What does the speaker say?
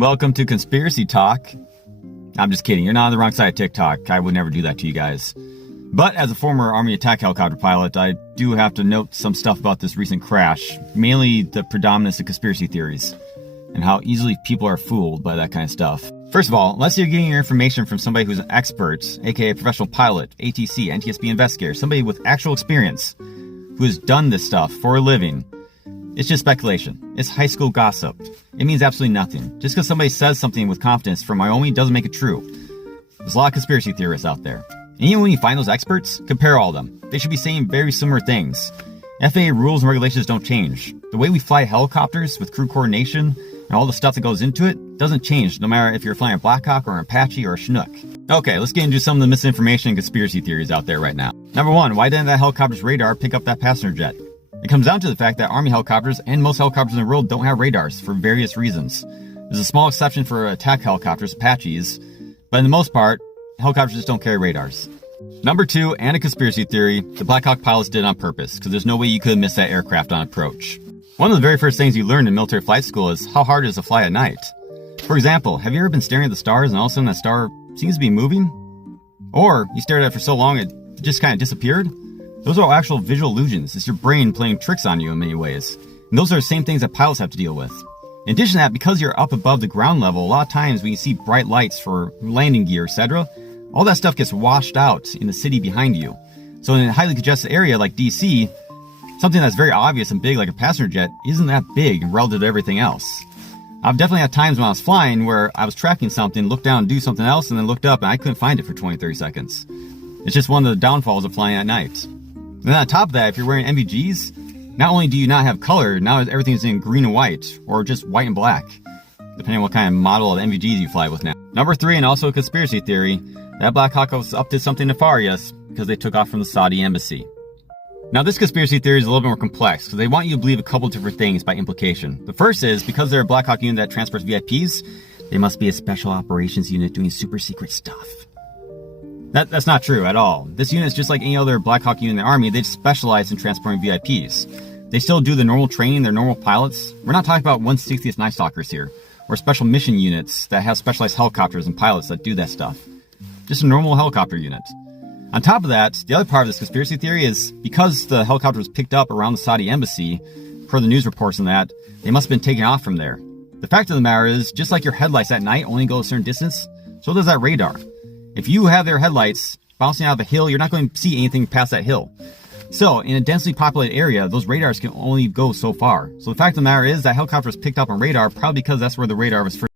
Welcome to Conspiracy Talk. I'm just kidding. You're not on the wrong side of TikTok. I would never do that to you guys. But as a former Army attack helicopter pilot, I do have to note some stuff about this recent crash, mainly the predominance of conspiracy theories and how easily people are fooled by that kind of stuff. First of all, unless you're getting your information from somebody who's an expert, aka professional pilot, ATC, NTSB investigator, somebody with actual experience who has done this stuff for a living, it's just speculation. It's high school gossip. It means absolutely nothing. Just because somebody says something with confidence from Wyoming doesn't make it true. There's a lot of conspiracy theorists out there. And even when you find those experts, compare all of them. They should be saying very similar things. FAA rules and regulations don't change. The way we fly helicopters with crew coordination and all the stuff that goes into it doesn't change no matter if you're flying a Blackhawk or an Apache or a Chinook. Okay, let's get into some of the misinformation and conspiracy theories out there right now. Number one, why didn't that helicopter's radar pick up that passenger jet? It comes down to the fact that Army helicopters and most helicopters in the world don't have radars for various reasons. There's a small exception for attack helicopters, Apaches, but in the most part, helicopters just don't carry radars. Number two, and a conspiracy theory, the Black Hawk pilots did it on purpose, because there's no way you could have missed that aircraft on approach. One of the very first things you learn in military flight school is how hard it is to fly at night. For example, have you ever been staring at the stars and all of a sudden that star seems to be moving? Or you stared at it for so long it just kind of disappeared? Those are all actual visual illusions. It's your brain playing tricks on you in many ways. And those are the same things that pilots have to deal with. In addition to that, because you're up above the ground level, a lot of times when you see bright lights for landing gear, etc., all that stuff gets washed out in the city behind you. So in a highly congested area like DC, something that's very obvious and big like a passenger jet isn't that big relative to everything else. I've definitely had times when I was flying where I was tracking something, looked down and do something else, and then looked up and I couldn't find it for 20-30 seconds. It's just one of the downfalls of flying at night. And then on top of that, if you're wearing NVGs, not only do you not have color, now everything's in green and white, or just white and black, depending on what kind of model of NVGs you fly with now. Number three, and also a conspiracy theory, that Black Hawk was up to something nefarious because they took off from the Saudi embassy. Now this conspiracy theory is a little bit more complex because they want you to believe a couple different things by implication. The first is, because they're a Black Hawk unit that transports VIPs, they must be a special operations unit doing super secret stuff. That's not true at all. This unit is just like any other Black Hawk unit in the Army. They just specialize in transporting VIPs. They still do the normal training, they're normal pilots. We're not talking about 160th Night Stalkers here, or special mission units that have specialized helicopters and pilots that do that stuff. Just a normal helicopter unit. On top of that, the other part of this conspiracy theory is because the helicopter was picked up around the Saudi embassy, per the news reports and that, they must have been taken off from there. The fact of the matter is, just like your headlights at night only go a certain distance, so does that radar. If you have their headlights bouncing out of a hill, you're not going to see anything past that hill. So, in a densely populated area, those radars can only go so far. So the fact of the matter is that helicopter was picked up on radar probably because that's where the radar was first.